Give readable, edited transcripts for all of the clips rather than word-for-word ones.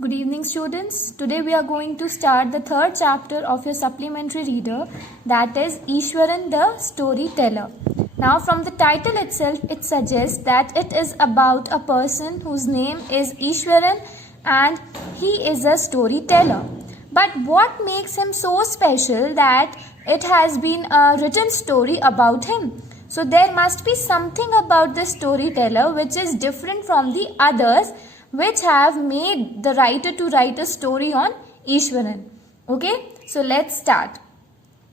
Good evening, students. Today we are going to start the third chapter of your supplementary reader, that is Ishwaran the Storyteller. Now, from the title itself, it suggests that it is about a person whose name is Ishwaran and he is a storyteller. But what makes him so special that it has been a written story about him? So there must be something about the storyteller which is different from the others, which have made the writer to write a story on Ishwaran. Okay, so let's start.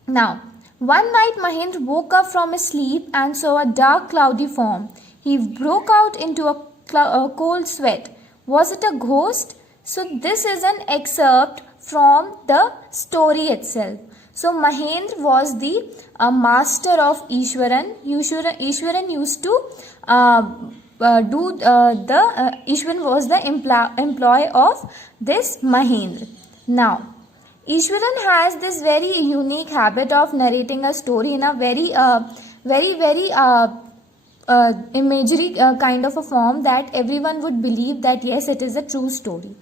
Now, one night Mahendra woke up from his sleep and saw a dark cloudy form. He broke out into a cold sweat. Was it a ghost? So this is an excerpt from the story itself. So Mahendra was the master of Ishwaran. Ishwaran used to Ishwaran was the employee of this Mahendra. Now, Ishwaran has this very unique habit of narrating a story in a very imagery kind of a form that everyone would believe that yes, it is a true story.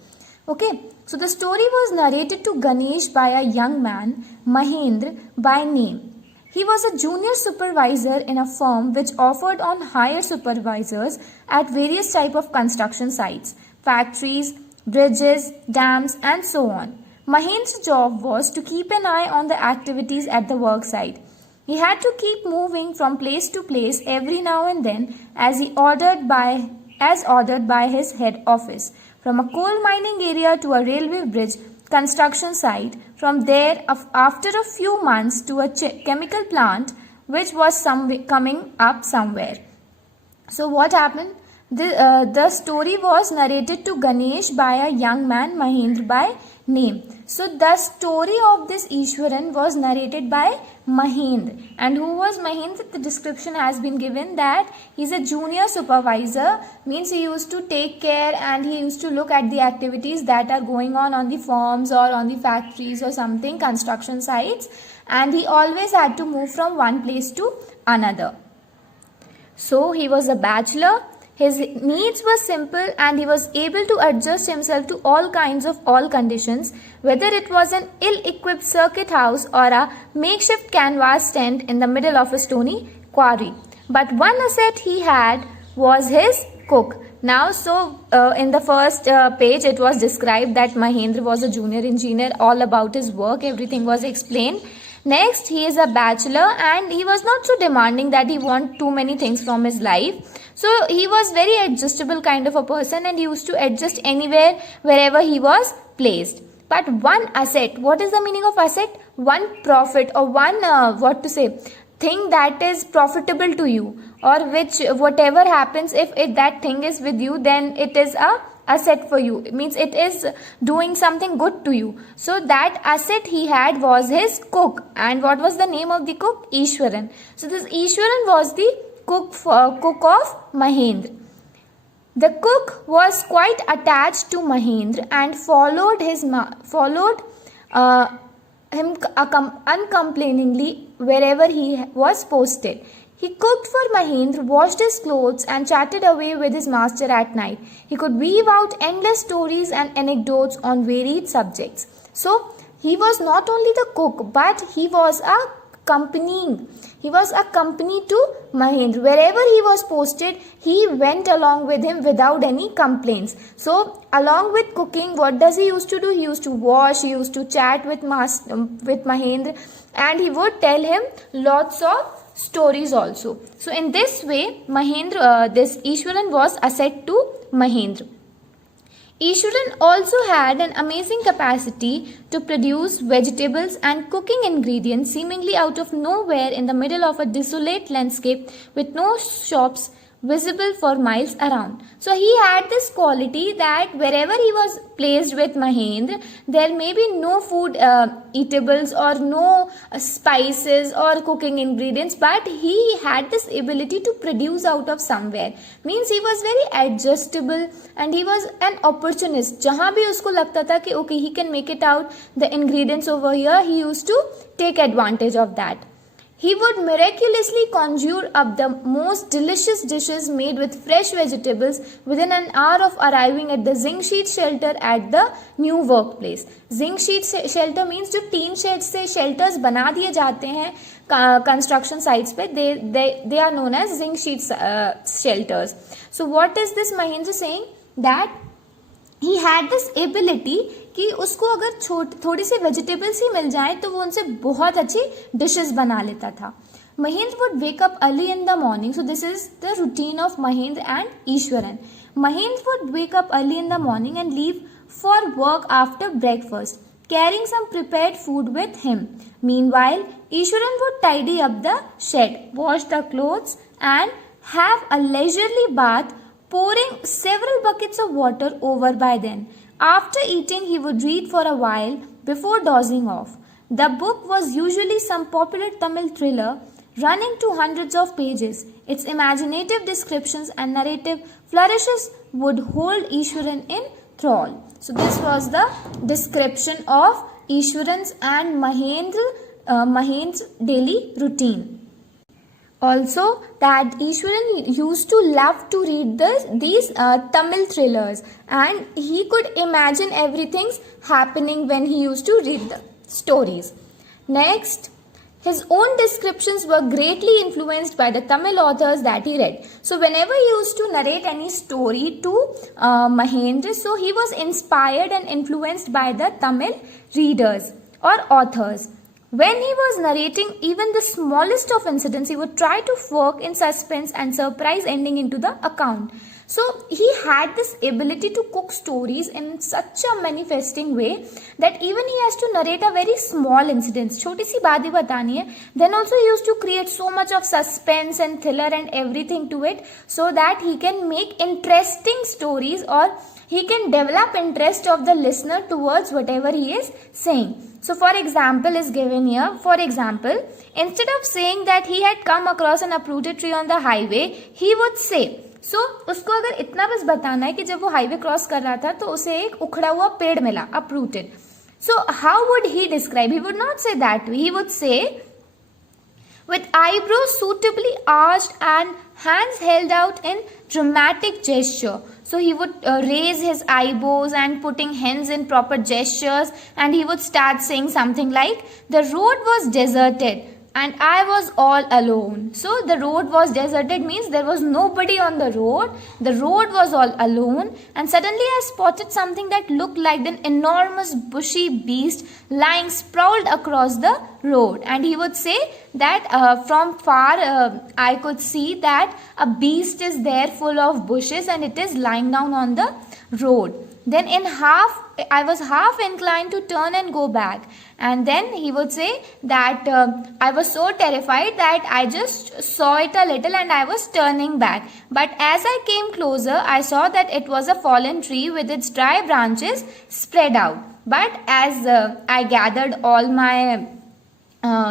Okay, so the story was narrated to Ganesh by a young man, Mahendra by name. He was a junior supervisor in a firm which offered on hire supervisors at various type of construction sites, factories, bridges, dams and so on. Mahendra's job was to keep an eye on the activities at the work site. He had to keep moving from place to place every now and then as ordered by his head office. From a coal mining area to a railway bridge construction site, from there after a few months to a chemical plant which was coming up somewhere. So what happened? The story was narrated to Ganesh by a young man, Mahendra by name. So the story of this Ishwaran was narrated by Mahendra. And who was Mahendra? The description has been given that he is a junior supervisor, means he used to take care and he used to look at the activities that are going on the farms or on the factories or something, construction sites, and he always had to move from one place to another. So he was a bachelor. His needs were simple and he was able to adjust himself to all kinds of conditions, whether it was an ill-equipped circuit house or a makeshift canvas tent in the middle of a stony quarry. But one asset he had was his cook. Now, in the first page, it was described that Mahendra was a junior engineer, all about his work, everything was explained. Next, he is a bachelor and he was not so demanding that he want too many things from his life. So he was very adjustable kind of a person and he used to adjust anywhere, wherever he was placed. But one asset, what is the meaning of asset? One profit or one, thing that is profitable to you, or which whatever happens, if that thing is with you, then it is a asset for you. It means it is doing something good to you. So that asset he had was his cook. And what was the name of the cook? Ishwaran. So this Ishwaran was the cook of Mahendra. The cook was quite attached to Mahendra and followed him uncomplainingly wherever he was posted. He cooked for Mahendra, washed his clothes and chatted away with his master at night. He could weave out endless stories and anecdotes on varied subjects. So, he was not only the cook, but he was a company to Mahendra. Wherever he was posted, he went along with him without any complaints. So, along with cooking, what does he used to do? He used to wash, he used to chat with Mahendra, and he would tell him lots of stories also. So in this way, this Ishwaran was asset to Mahendra. Ishwaran also had an amazing capacity to produce vegetables and cooking ingredients seemingly out of nowhere in the middle of a desolate landscape with no shops visible for miles around. So he had this quality that wherever he was placed with Mahendra, there may be no food eatables or no spices or cooking ingredients, but he had this ability to produce out of somewhere. Means he was very adjustable and he was an opportunist. Jahan bhi usko lagta tha ki okay, he can make it out the ingredients over here, he used to take advantage of that. He would miraculously conjure up the most delicious dishes made with fresh vegetables within an hour of arriving at the zinc sheet shelter at the new workplace. Zinc sheet shelter means जो tin shed से shelters बना दिए जाते हैं construction sites पे, they are known as zinc sheet shelters. So what is this Mahendra saying? That he had this ability कि उसको अगर थोड़ी सी वेजिटेबल्स ही मिल जाए तो वो उनसे बहुत अच्छी डिशेस बना लेता था. Mahendra would wake up early in the morning. So this is the routine of Mahendra and Ishwaran. Mahendra would wake up early in the morning and leave for work after breakfast, carrying some prepared food with him. Meanwhile, Ishwaran would tidy up the shed, wash the clothes and have a leisurely bath, pouring several buckets of water over by then. After eating, he would read for a while before dozing off. The book was usually some popular Tamil thriller running to hundreds of pages. Its imaginative descriptions and narrative flourishes would hold Ishwaran in thrall. So this was the description of Ishwaran's and Mahendra's daily routine. Also, that Ishwaran used to love to read these Tamil thrillers, and he could imagine everything happening when he used to read the stories. Next, his own descriptions were greatly influenced by the Tamil authors that he read. So whenever he used to narrate any story to Mahendra, so he was inspired and influenced by the Tamil readers or authors. When he was narrating even the smallest of incidents, he would try to work in suspense and surprise ending into the account. So he had this ability to cook stories in such a manifesting way that even he has to narrate a very small incidents. छोटी सी बात ही बतानी है. Then also he used to create so much of suspense and thriller and everything to it, so that he can make interesting stories, or he can develop interest of the listener towards whatever he is saying. So for example is given here. For example, instead of saying that he had come across an uprooted tree on the highway, he would say, so उसको अगर इतना बस बताना है कि जब वो highway cross कर रहा था तो उसे एक उखड़ा हुआ पेड़ मिला, uprooted. So how would he describe? He would not say that way. He would say, with eyebrows suitably arched and hands held out in dramatic gesture. So he would raise his eyebrows and putting hands in proper gestures, and he would start saying something like, the road was deserted and I was all alone. So the road was deserted means there was nobody on the road. The road was all alone, and suddenly I spotted something that looked like an enormous bushy beast lying sprawled across the road. And he would say that from far I could see that a beast is there full of bushes and it is lying down on the road. Then I was half inclined to turn and go back. And then he would say that I was so terrified that I just saw it a little and I was turning back. But as I came closer, I saw that it was a fallen tree with its dry branches spread out. But as I gathered all my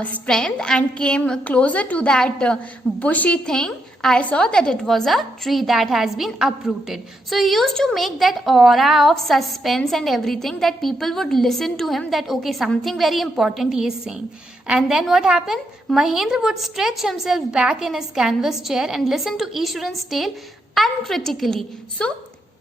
strength and came closer to that bushy thing, I saw that it was a tree that has been uprooted. So he used to make that aura of suspense and everything, that people would listen to him, that okay, something very important he is saying. And then what happened? Mahendra would stretch himself back in his canvas chair and listen to Ishwaran's tale uncritically. So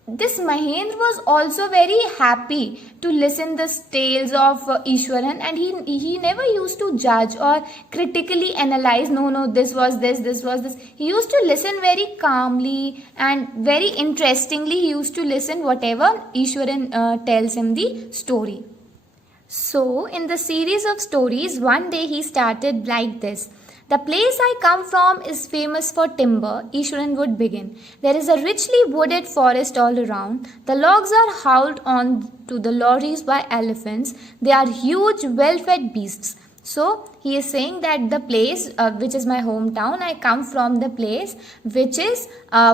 this Mahendra was also very happy to listen the tales of Ishwaran, and he never used to judge or critically analyze, no, this was this was this. He used to listen very calmly and very interestingly. He used to listen whatever Ishwaran tells him the story. So in the series of stories, one day he started like this. The place I come from is famous for timber, Ishwaran would begin. There is a richly wooded forest all around. The logs are hauled on to the lorries by elephants. They are huge, well-fed beasts. So he is saying that the place which is my hometown, I come from the place which is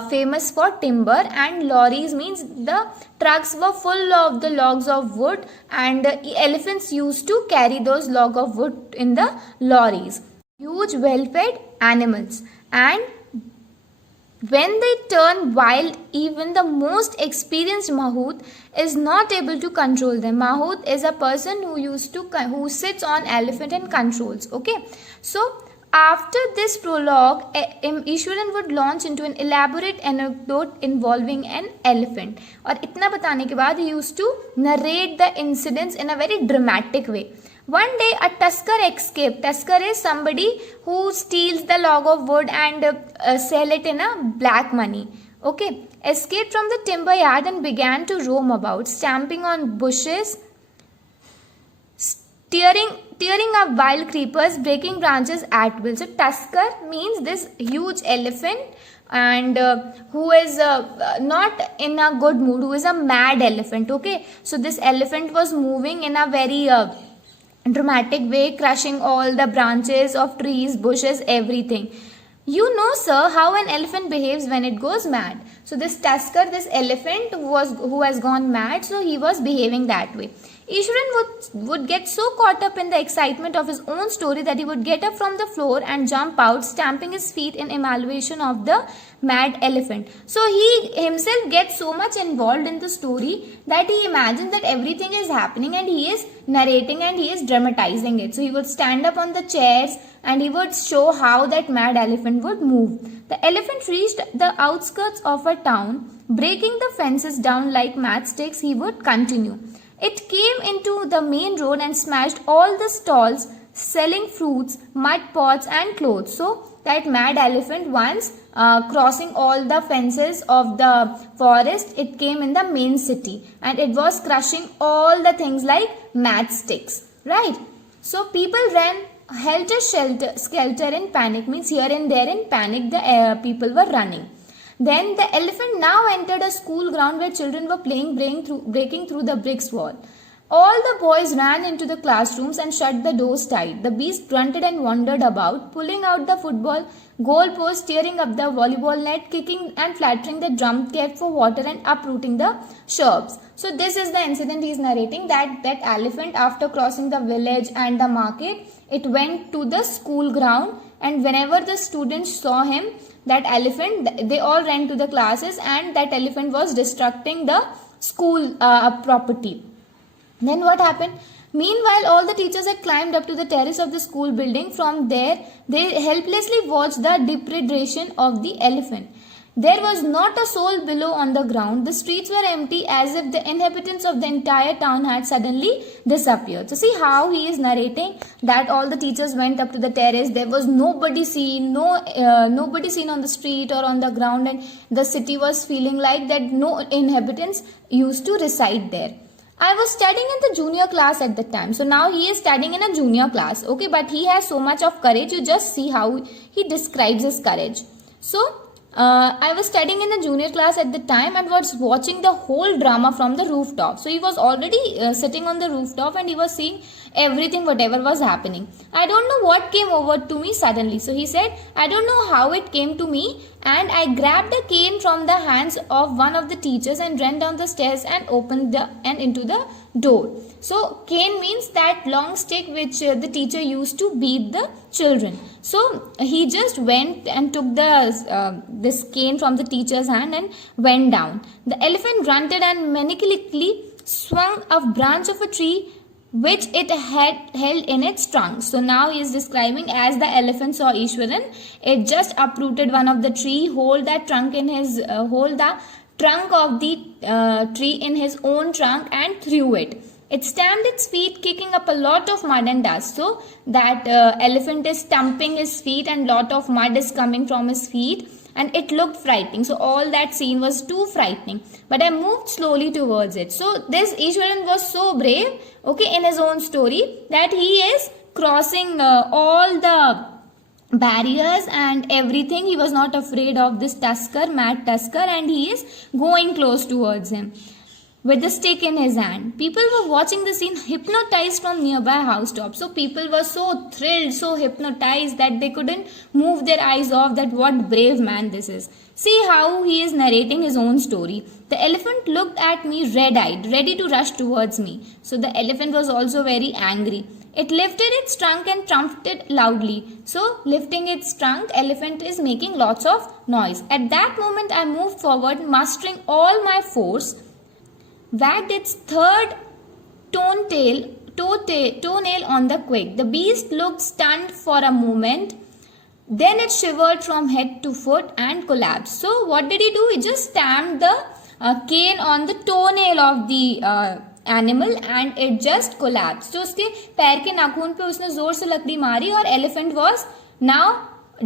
famous for timber, and lorries means the trucks were full of the logs of wood, and elephants used to carry those logs of wood in the lorries. Huge, well-fed animals, and when they turn wild, even the most experienced Mahout is not able to control them. Mahout is a person who sits on elephant and controls. Okay, so After this prologue, Ishwaran would launch into an elaborate anecdote involving an elephant. और इतना बताने के बाद he used to narrate the incidents in a very dramatic way. One day, a tusker escaped. Tusker is somebody who steals the log of wood and sell it in a black money. Okay, escaped from the timber yard and began to roam about, stamping on bushes, tearing up wild creepers, breaking branches at will. So tusker means this huge elephant, and who is not in a good mood, who is a mad elephant. Okay, so this elephant was moving in a very dramatic way, crushing all the branches of trees, bushes, everything. You know, sir, how an elephant behaves when it goes mad. So this tusker, this elephant who has gone mad, so he was behaving that way. Ishwaran would get so caught up in the excitement of his own story that he would get up from the floor and jump out, stamping his feet in evaluation of the mad elephant. So he himself gets so much involved in the story that he imagines that everything is happening and he is narrating and he is dramatizing it. So he would stand up on the chairs and he would show how that mad elephant would move. The elephant reached the outskirts of a town, breaking the fences down like matchsticks. He would continue. It came into the main road and smashed all the stalls selling fruits, mud pots and clothes. So that mad elephant, once crossing all the fences of the forest, it came in the main city and it was crushing all the things like matchsticks, right? So people ran helter-skelter in panic, means here and there in panic the people were running. Then the elephant now entered a school ground where children were playing, breaking through the bricks wall. All the boys ran into the classrooms and shut the doors tight. The beast grunted and wandered about, pulling out the football goalpost, tearing up the volleyball net, kicking and flattering the drum cap for water and uprooting the shrubs. So this is the incident he is narrating, that elephant, after crossing the village and the market, it went to the school ground, and whenever the students saw him, that elephant, they all ran to the classes and that elephant was destructing the school property. Then what happened? Meanwhile, all the teachers had climbed up to the terrace of the school building. From there, they helplessly watched the depredation of the elephant. There was not a soul below on the ground. The streets were empty, as if the inhabitants of the entire town had suddenly disappeared. So see how he is narrating that all the teachers went up to the terrace. There was nobody seen, nobody seen on the street or on the ground, and the city was feeling like that no inhabitants used to reside there. I was studying in the junior class at the time. So now he is studying in a junior class. Okay, but he has so much of courage. You just see how he describes his courage. So I was studying in the junior class at the time and was watching the whole drama from the rooftop. So he was already sitting on the rooftop and he was seeing everything, whatever was happening. I don't know what came over to me suddenly. So he said, I don't know how it came to me, and I grabbed a cane from the hands of one of the teachers and ran down the stairs and opened into the door. So cane means that long stick which the teacher used to beat the children. So he just went and took this cane from the teacher's hand and went down. The elephant grunted and mechanically swung a branch of a tree which it had held in its trunk. So now he is describing, as the elephant saw Ishwaran, it just uprooted one of the tree, hold the trunk of the tree in his own trunk and threw it. It stamped its feet, kicking up a lot of mud and dust. So that elephant is stamping his feet and lot of mud is coming from his feet, and it looked frightening. So all that scene was too frightening, but I moved slowly towards it. So this Ishwaran was so brave, okay, in his own story, that he is crossing all the barriers and everything. He was not afraid of this mad tusker, and he is going close towards him with the stick in his hand. People were watching the scene, hypnotized from nearby housetops. So people were so thrilled, so hypnotized that they couldn't move their eyes off that what brave man this is. See how he is narrating his own story. The elephant looked at me red-eyed, ready to rush towards me. So the elephant was also very angry. It lifted its trunk and trumpeted loudly. So lifting its trunk, elephant is making lots of noise. At that moment I moved forward, mustering all my force, wagged its third toenail on the quick. The beast looked stunned for a moment, Then it shivered from head to foot and collapsed. So what did he do? He just stamped the cane on the toenail of the animal and it just collapsed. So उसके पैर के नाखून पे उसने जोर से लकड़ी मारी और elephant was now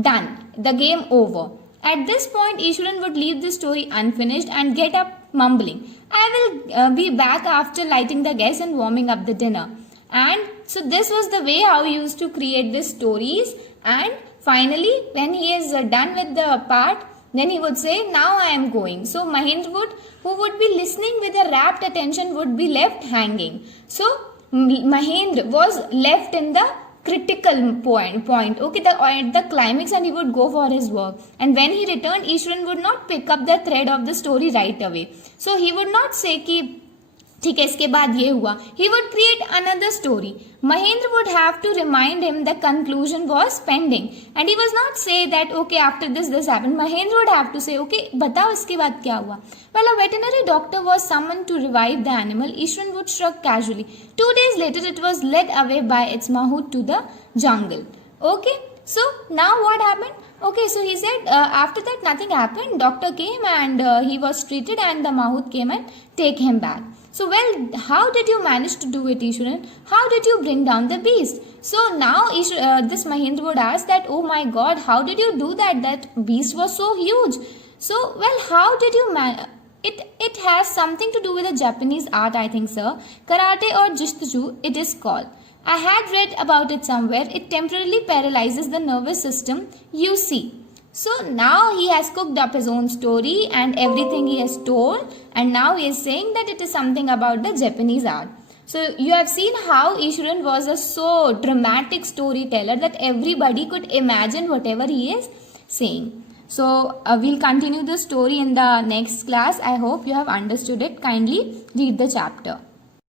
done. The game over. At this point, Ishwaran would leave the story unfinished and get up mumbling, I will be back after lighting the gas and warming up the dinner. And so this was the way how he used to create these stories. And finally, when he is done with the part, then he would say, now I am going. So Mahendra would, who would be listening with a rapt attention, would be left hanging. So Mahendra was left in the critical point, okay, at the climax, and he would go for his work. And when he returned, Ishwaran would not pick up the thread of the story right away. So he would not say कि ठीक है इसके बाद ये हुआ. He would create another story. Mahendra would have to remind him the conclusion was pending, and he was not say that okay after this happened. Mahendra would have to say okay बताओ इसके बाद क्या हुआ. Well, a veterinary doctor was summoned to revive the animal. Ishwaran would shrug casually. 2 days later, it was led away by its mahout to the jungle. Okay, so now what happened? Okay, so he said after that nothing happened. Doctor came and he was treated, and the mahout came and take him back. So well, how did you manage to do it, Ishwaran? How did you bring down the beast? So now this Mahendra would ask that, oh my God, how did you do that? That beast was so huge. So well, how did you manage? It has something to do with the Japanese art, I think, sir. Karate or Jitsu, it is called. I had read about it somewhere. It temporarily paralyzes the nervous system, you see. So now he has cooked up his own story and everything he has told, and now he is saying that it is something about the Japanese art. So you have seen how Ishwaran was a so dramatic storyteller that everybody could imagine whatever he is saying. So we'll continue the story in the next class. I hope you have understood it. Kindly read the chapter.